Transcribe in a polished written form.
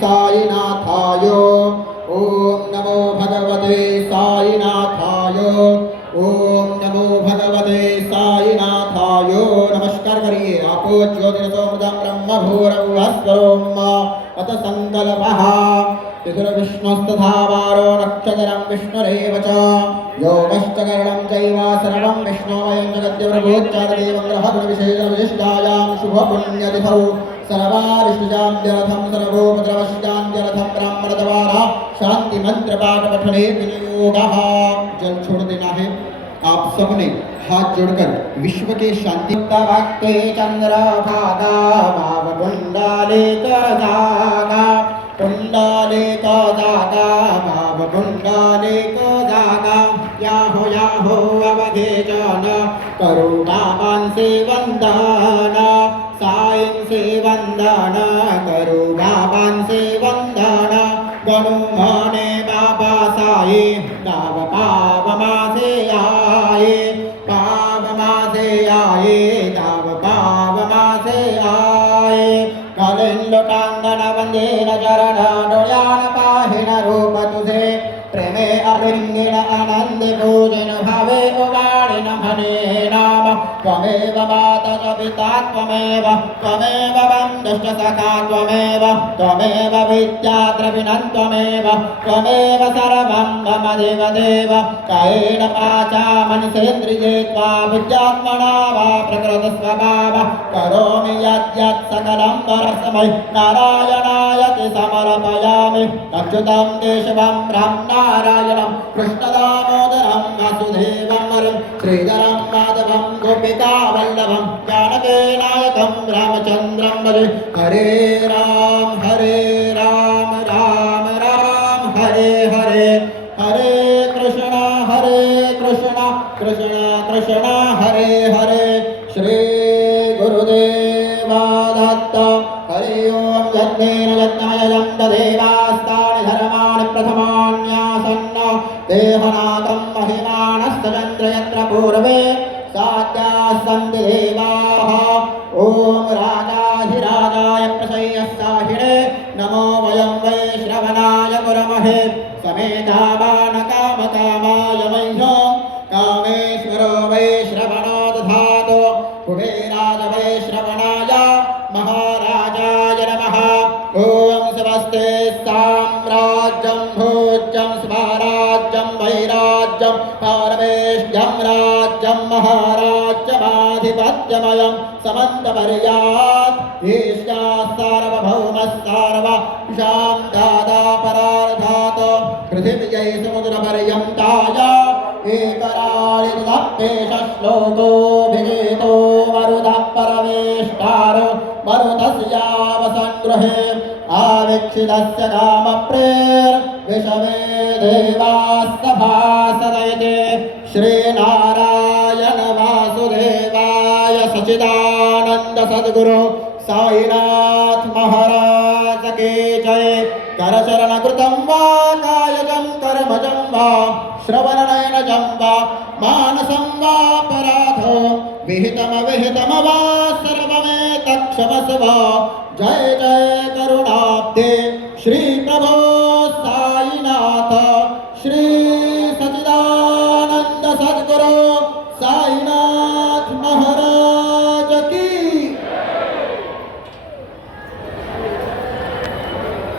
साईनाथाय ओम नमो भगवते साईनाथाय ओम नमो भगवते साईनाथाय। नमस्कार करिए। आपो ज्योतिरसोमृतं ब्रह्म भूरभुवस्वरोम अत संकल्पः पितृविष्णुस्तथा वारो नक्षत्रं विष्णुरेव च योगश्चकरणं चैव सर्वं विष्णुमयं जगद्देवभूत्यादिदेवं ग्रहगुणविशेषविशिष्टायां शुभपुण्यतिथौ सर्वारिष्टजां जलधं सर्वोपद्रवश्चां जलधं ब्राह्मणद्वारा शांति मंत्र पाठ पठने विनियोगः। जल छोड़ देना है। आप सबने हाथ जोड़कर विश्व के शांति भक्ते चंद्रभागा भाव कुंडलिक जागा कुंडलिक जागा भाव कुंडलिक जागा याहो अवधे जन करुणावान से वंदन साईं से वंदन करुणावान से वंदन गणु मने बाबा साई गाव पाव मासे आए पाव मासे आए गाव पाव मासे आए कालिन लोटांगण वंदे नजरण डोळ्यान पाहिन रूप तुझे प्रेमे अभिंगिण आनंद पूजन भावे उवाणिन म्हणे नाम त्वमेव माता च पिता त्वमेव त्वमेव बन्धुश्च सखा त्वमेव त्वमेव विद्या द्रविणं त्वमेव त्वमेव सर्वं मम देवदेव कायेन वाचा मनसेन्द्रिये त्वा बुद्ध्यात्मना वा प्रकृतिस्वभाव करोमि यद्यत् सकलं परस्मै नारायणायति समर्पयामि अच्युतं केशवं नारायणं कृष्णदामोदरं वासुदेवं हरिं श्रीधरं माधवं गोपिका वल्लभं जानकी नायकं रामचन्द्रं भजे। हरे राम राम राम हरे हरे हरे कृष्ण कृष्ण कृष्ण हरे हरे। श्री गुरुदेव दत्त। हरि ओम। यज्ञेन यज्ञमयं तदेवास्तानि धर्माणि प्रथमान्यासन्न देहनागं महिमानस्तचन्द्र यत्र पूर्वे सात्याः सन्ति देवाः। ओम राजाधिराजाय प्रसय्यस्साहिणे नमो वयं वै श्रवणाय कुर्महे समेधावानकामकामाय मह्यो कामेश्वरो वै श्रवणो दधातु कुबेराज वै श्रवणाय महाराजाय नमः। ओम स्वस्ते साम्राज्यं भोज्यं स्वराज्यं वैराज्यं पारमेष्ठ्यं राज्यं महाराज्यमाधिपत्यमयं समन्तपर्यात् ईशा सार्वभौमः सर्वशां दाता परार्धात् पृथिव्यै समुद्रपर्यन्ताय एकराळिर्दप्पेश श्लोकोऽभिजेतो मरुतः परमेष्टारो मरुतस्यावसङ्गृहे आवीक्षितस्य कामप्रेर्विषमे देवाः सभासदयते। श्रीनारायण वासुदेवाय सच्चिदानन्द सद्गुरु साईनाथ महाराज की जय। करचरणकृतं वा कायजं कर्मजं वा श्रवणनयनजं वा मानसं वापराधो विहितमविहितं वा सर्वमेतत्क्षमस्व। जय जय करुणाब्धे श्री प्रभो